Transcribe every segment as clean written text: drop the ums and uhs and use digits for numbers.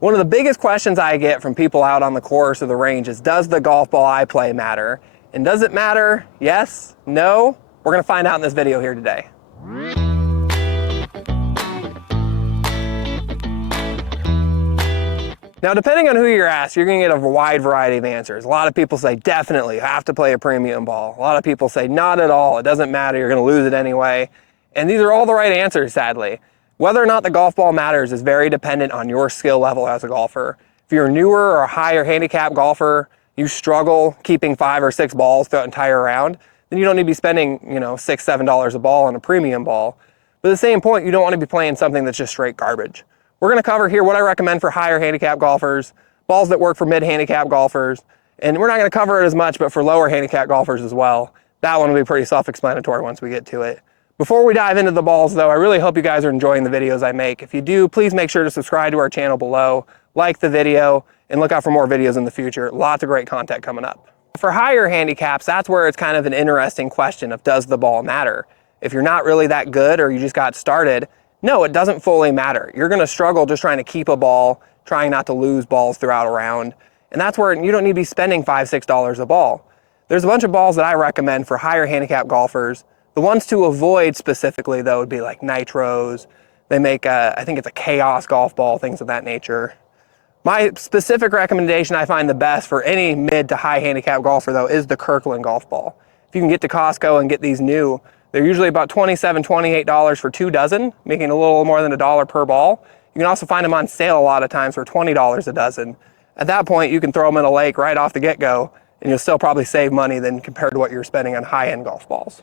One of the biggest questions I get from people out on the course or the range is, does the golf ball I play matter? And does it matter? Yes? No? We're going to find out in this video here today. Now, depending on who you're asked, you're going to get a wide variety of answers. A lot of people say, definitely, you have to play a premium ball. A lot of people say, not at all, it doesn't matter, you're going to lose it anyway. And these are all the right answers, sadly. Whether or not the golf ball matters is very dependent on your skill level as a golfer. If you're a newer or a higher handicap golfer, you struggle keeping 5 or 6 balls throughout the entire round, then you don't need to be spending, $6, $7 a ball on a premium ball. But at the same point, you don't want to be playing something that's just straight garbage. We're going to cover here what I recommend for higher handicap golfers, balls that work for mid-handicap golfers, and we're not going to cover it as much, but for lower handicap golfers as well. That one will be pretty self-explanatory once we get to it. Before we dive into the balls though, I really hope you guys are enjoying the videos I make. If you do, please make sure to subscribe to our channel below, like the video, and look out for more videos in the future. Lots of great content coming up. For higher handicaps, that's where it's kind of an interesting question of, does the ball matter? If you're not really that good or you just got started, no, it doesn't fully matter. You're going to struggle just trying to keep a ball, trying not to lose balls throughout a round. And that's where you don't need to be spending $5, $6 a ball. There's a bunch of balls that I recommend for higher handicap golfers. The ones to avoid specifically, though, would be like nitros. They make, I think it's a chaos golf ball, things of that nature. My specific recommendation I find the best for any mid to high handicap golfer, though, is the Kirkland golf ball. If you can get to Costco and get these new, they're usually about $27, $28 for 2 dozen, making a little more than $1 per ball. You can also find them on sale a lot of times for $20 a dozen. At that point, you can throw them in a lake right off the get-go, and you'll still probably save money than compared to what you're spending on high-end golf balls.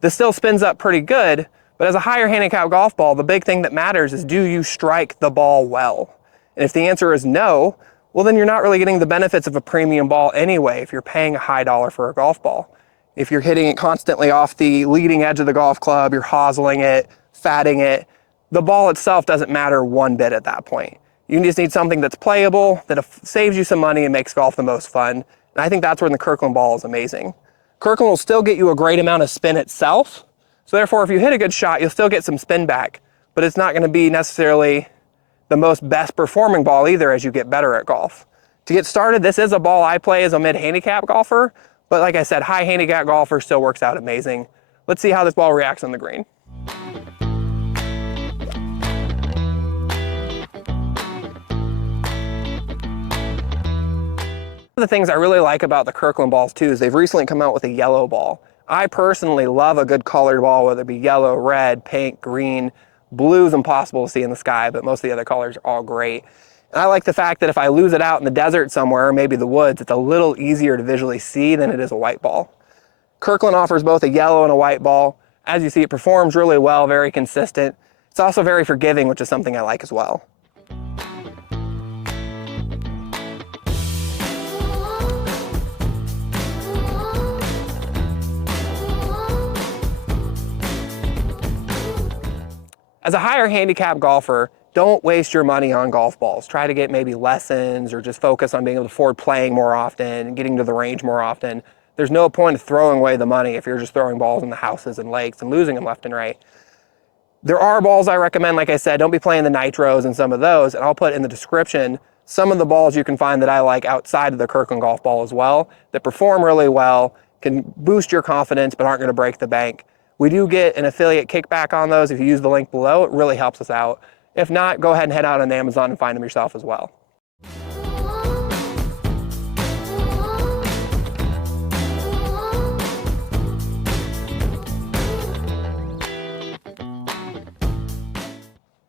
This still spins up pretty good, but as a higher handicap golf ball, the big thing that matters is, do you strike the ball well? And if the answer is no, well then you're not really getting the benefits of a premium ball anyway if you're paying a high dollar for a golf ball. If you're hitting it constantly off the leading edge of the golf club, you're hosling it, fatting it, the ball itself doesn't matter one bit at that point. You just need something that's playable, that saves you some money and makes golf the most fun. And I think that's where the Kirkland ball is amazing. Kirkland will still get you a great amount of spin itself. So therefore, if you hit a good shot, you'll still get some spin back, but it's not going to be necessarily the most best performing ball either as you get better at golf. To get started, this is a ball I play as a mid-handicap golfer, but like I said, high handicap golfer still works out amazing. Let's see how this ball reacts on the green. One of the things I really like about the Kirkland balls too is they've recently come out with a yellow ball. I personally love a good colored ball, whether it be yellow, red, pink, green. Blue is impossible to see in the sky, but most of the other colors are all great. And I like the fact that if I lose it out in the desert somewhere, or maybe the woods, it's a little easier to visually see than it is a white ball. Kirkland offers both a yellow and a white ball. As you see, it performs really well, very consistent. It's also very forgiving, which is something I like as well. As a higher handicap golfer, don't waste your money on golf balls. Try to get maybe lessons or just focus on being able to afford playing more often and getting to the range more often. There's no point of throwing away the money if you're just throwing balls in the houses and lakes and losing them left and right. There are balls I recommend, like I said, don't be playing the nitros and some of those, and I'll put in the description some of the balls you can find that I like outside of the Kirkland golf ball as well, that perform really well, can boost your confidence but aren't going to break the bank. We do get an affiliate kickback on those if you use the link below. It really helps us out. If not, go ahead and head out on Amazon and find them yourself as well.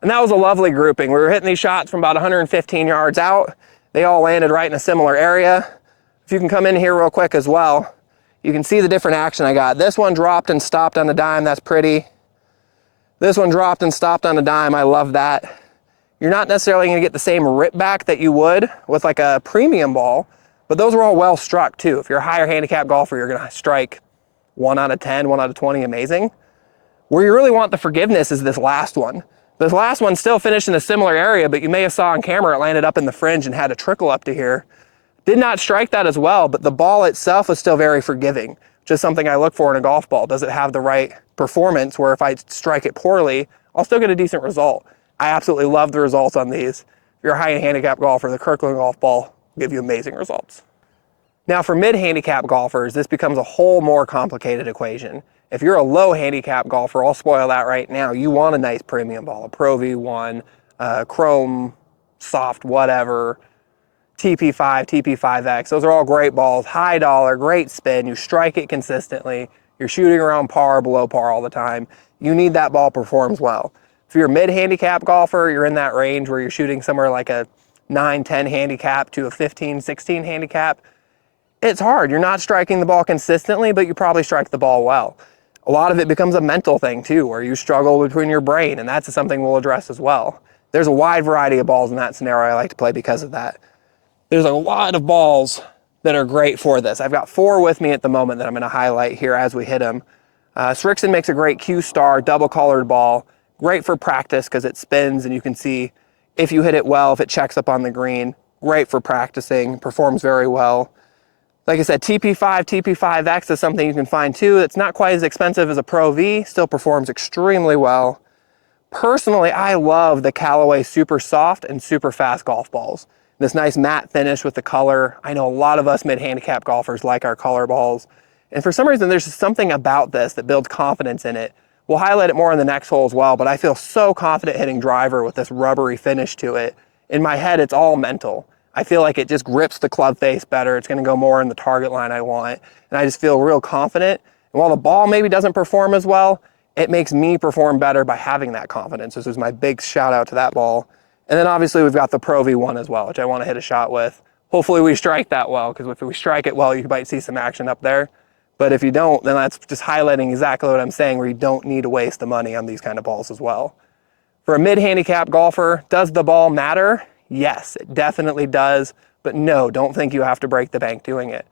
And that was a lovely grouping. We were hitting these shots from about 115 yards out. They all landed right in a similar area. If you can come in here real quick as well, you can see the different action I got. This one dropped and stopped on a dime. That's pretty. This one dropped and stopped on a dime. I love that. You're not necessarily going to get the same rip back that you would with like a premium ball, but those were all well struck too. If you're a higher handicap golfer, you're going to strike 1 out of 10, 1 out of 20, amazing. Where you really want the forgiveness is this last one. This last one still finished in a similar area, but you may have saw on camera it landed up in the fringe and had a trickle up to here. Did not strike that as well, but the ball itself was still very forgiving, which is something I look for in a golf ball. Does it have the right performance where if I strike it poorly, I'll still get a decent result? I absolutely love the results on these. If you're a high handicap golfer, the Kirkland golf ball will give you amazing results. Now for mid-handicap golfers, this becomes a whole more complicated equation. If you're a low handicap golfer, I'll spoil that right now, you want a nice premium ball, a Pro V1, Chrome, Soft, whatever, TP5, TP5X, those are all great balls, high dollar, great spin, you strike it consistently, you're shooting around par, below par all the time. You need that ball performs well. If you're a mid-handicap golfer, you're in that range where you're shooting somewhere like a 9, 10 handicap to a 15, 16 handicap. It's hard. You're not striking the ball consistently, but you probably strike the ball well. A lot of it becomes a mental thing too, where you struggle between your brain, and that's something we'll address as well. There's a wide variety of balls in that scenario I like to play because of that. There's a lot of balls that are great for this. I've got 4 with me at the moment that I'm going to highlight here as we hit them. Srixon makes a great Q-Star double colored ball. Great for practice because it spins and you can see if you hit it well, if it checks up on the green. Great for practicing, performs very well. Like I said, TP5, TP5X is something you can find too. It's not quite as expensive as a Pro V, still performs extremely well. Personally, I love the Callaway Supersoft and Super Fast golf balls. This nice matte finish with the color. I know a lot of us mid-handicap golfers like our color balls. And for some reason, there's just something about this that builds confidence in it. We'll highlight it more in the next hole as well, but I feel so confident hitting driver with this rubbery finish to it. In my head, it's all mental. I feel like it just grips the club face better. It's gonna go more in the target line I want. And I just feel real confident. And while the ball maybe doesn't perform as well, it makes me perform better by having that confidence. This is my big shout out to that ball. And then obviously we've got the Pro V1 as well, which I wanna hit a shot with. Hopefully we strike that well, because if we strike it well, you might see some action up there. But if you don't, then that's just highlighting exactly what I'm saying, where you don't need to waste the money on these kind of balls as well. For a mid-handicap golfer, does the ball matter? Yes, it definitely does. But no, don't think you have to break the bank doing it.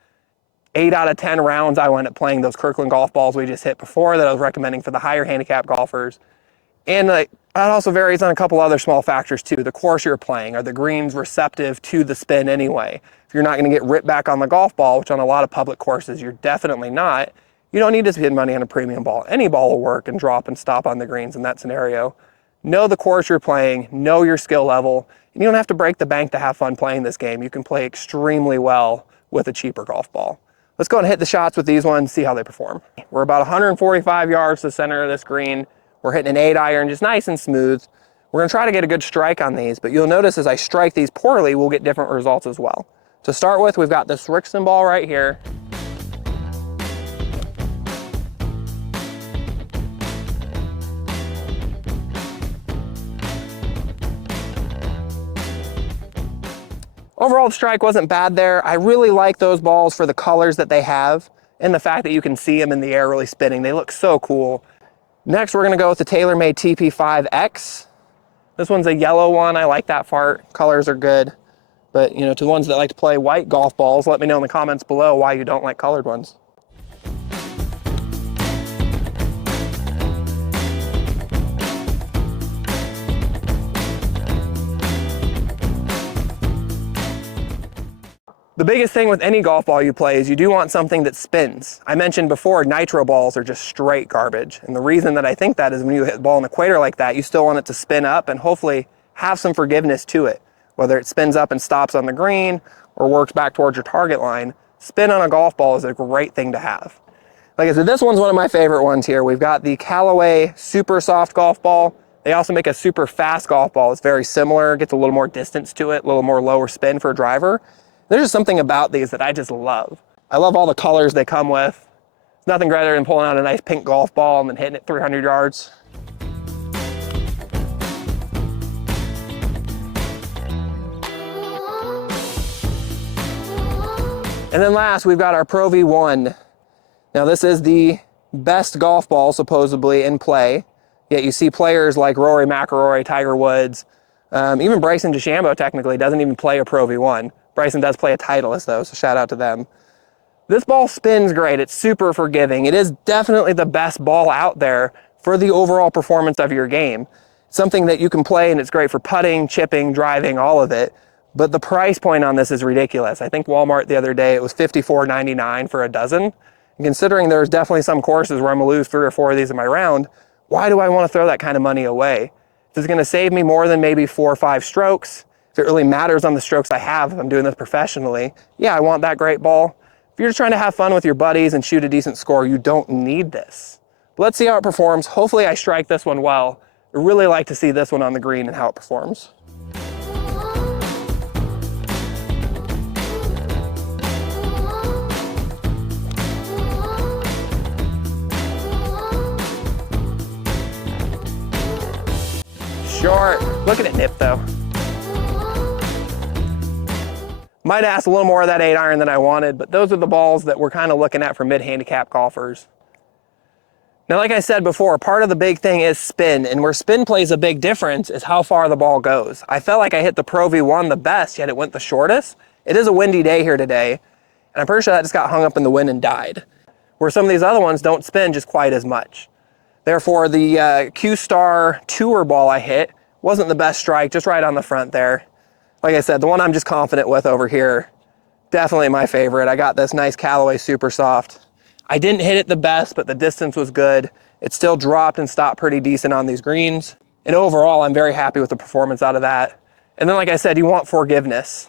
8 out of 10 rounds, I wound up playing those Kirkland golf balls we just hit before that I was recommending for the higher handicap golfers. And that also varies on a couple other small factors too. The course you're playing, are the greens receptive to the spin anyway? If you're not going to get ripped back on the golf ball, which on a lot of public courses you're definitely not, you don't need to spend money on a premium ball. Any ball will work and drop and stop on the greens in that scenario. Know the course you're playing, know your skill level, and you don't have to break the bank to have fun playing this game. You can play extremely well with a cheaper golf ball. Let's go and hit the shots with these ones, see how they perform. We're about 145 yards to the center of this green. We're hitting an 8-iron, just nice and smooth. We're gonna try to get a good strike on these, but you'll notice as I strike these poorly, we'll get different results as well. To start with, we've got this Srixon ball right here. Overall, the strike wasn't bad there. I really like those balls for the colors that they have and the fact that you can see them in the air really spinning. They look so cool. Next, we're gonna go with the TaylorMade TP5X. This one's a yellow one. I like that part. Colors are good. But to the ones that like to play white golf balls, let me know in the comments below why you don't like colored ones. The biggest thing with any golf ball you play is you do want something that spins. I mentioned before, nitro balls are just straight garbage. And the reason that I think that is when you hit the ball in the equator like that, you still want it to spin up and hopefully have some forgiveness to it. Whether it spins up and stops on the green or works back towards your target line, spin on a golf ball is a great thing to have. Like I said, this one's one of my favorite ones here. We've got the Callaway Supersoft golf ball. They also make a super fast golf ball. It's very similar, gets a little more distance to it, a little more lower spin for a driver. There's just something about these that I just love. I love all the colors they come with. It's nothing greater than pulling out a nice pink golf ball and then hitting it 300 yards. And then last, we've got our Pro V1. Now this is the best golf ball supposedly in play, yet you see players like Rory McIlroy, Tiger Woods, even Bryson DeChambeau technically doesn't even play a Pro V1. Bryson does play a Titleist though, so shout out to them. This ball spins great, it's super forgiving. It is definitely the best ball out there for the overall performance of your game. It's something that you can play and it's great for putting, chipping, driving, all of it. But the price point on this is ridiculous. I think Walmart the other day, it was $54.99 for a dozen. And considering there's definitely some courses where I'm gonna lose 3 or 4 of these in my round, why do I wanna throw that kind of money away? If it's gonna save me more than maybe 4 or 5 strokes, If it really matters on the strokes I have, if I'm doing this professionally, yeah, I want that great ball. If you're just trying to have fun with your buddies and shoot a decent score, you don't need this. But let's see how it performs. Hopefully I strike this one well. I really like to see this one on the green and how it performs. Short. Look at it nip though. Might ask a little more of that 8-iron than I wanted, but those are the balls that we're kind of looking at for mid-handicap golfers. Now, like I said before, part of the big thing is spin, and where spin plays a big difference is how far the ball goes. I felt like I hit the Pro V1 the best, yet it went the shortest. It is a windy day here today, and I'm pretty sure that just got hung up in the wind and died. Where some of these other ones don't spin just quite as much. Therefore, the Q-Star Tour ball I hit wasn't the best strike, just right on the front there. Like I said, the one I'm just confident with over here, definitely my favorite. I got this nice Callaway Supersoft. I didn't hit it the best, but the distance was good. It still dropped and stopped pretty decent on these greens. And overall, I'm very happy with the performance out of that. And then, like I said, you want forgiveness,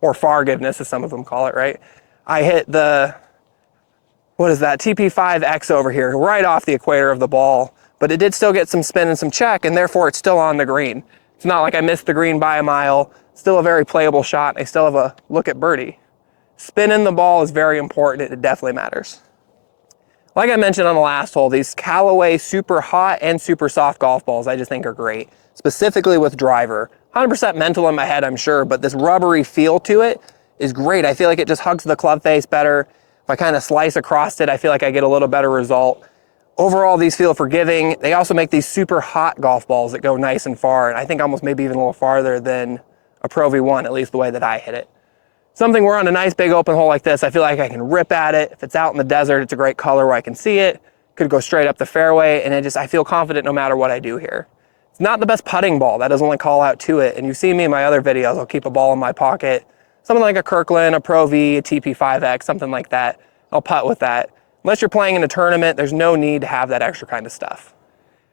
or fargiveness as some of them call it, right? I hit the, what is that, TP5X over here, right off the equator of the ball, but it did still get some spin and some check, and therefore it's still on the green. It's not like I missed the green by a mile. Still a very playable shot. I still have a look at birdie. Spinning the ball is very important. It definitely matters. Like I mentioned on the last hole, these Callaway super hot and super soft golf balls I just think are great, specifically with driver. 100% mental in my head, I'm sure, but this rubbery feel to it is great. I feel like it just hugs the club face better. If I kind of slice across it, I feel like I get a little better result. Overall, these feel forgiving. They also make these super hot golf balls that go nice and far, and I think almost maybe even a little farther than a Pro V1, at least the way that I hit it. Something where on a nice big open hole like this, I feel like I can rip at it. If it's out in the desert, it's a great color where I can see it. Could go straight up the fairway, and I feel confident no matter what I do here. It's not the best putting ball. That does only call out to it. And you've seen me in my other videos. I'll keep a ball in my pocket. Something like a Kirkland, a Pro V, a TP5X, something like that. I'll putt with that. Unless you're playing in a tournament, there's no need to have that extra kind of stuff.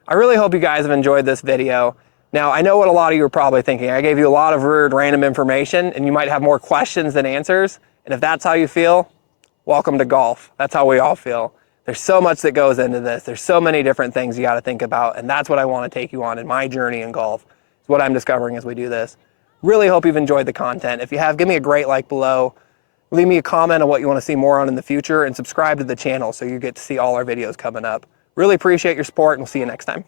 I really hope you guys have enjoyed this video. Now, I know what a lot of you are probably thinking. I gave you a lot of weird, random information, and you might have more questions than answers. And if that's how you feel, welcome to golf. That's how we all feel. There's so much that goes into this. There's so many different things you got to think about, and that's what I want to take you on in my journey in golf. It's what I'm discovering as we do this. Really hope you've enjoyed the content. If you have, give me a great like below. Leave me a comment on what you want to see more on in the future, and subscribe to the channel so you get to see all our videos coming up. Really appreciate your support, and we'll see you next time.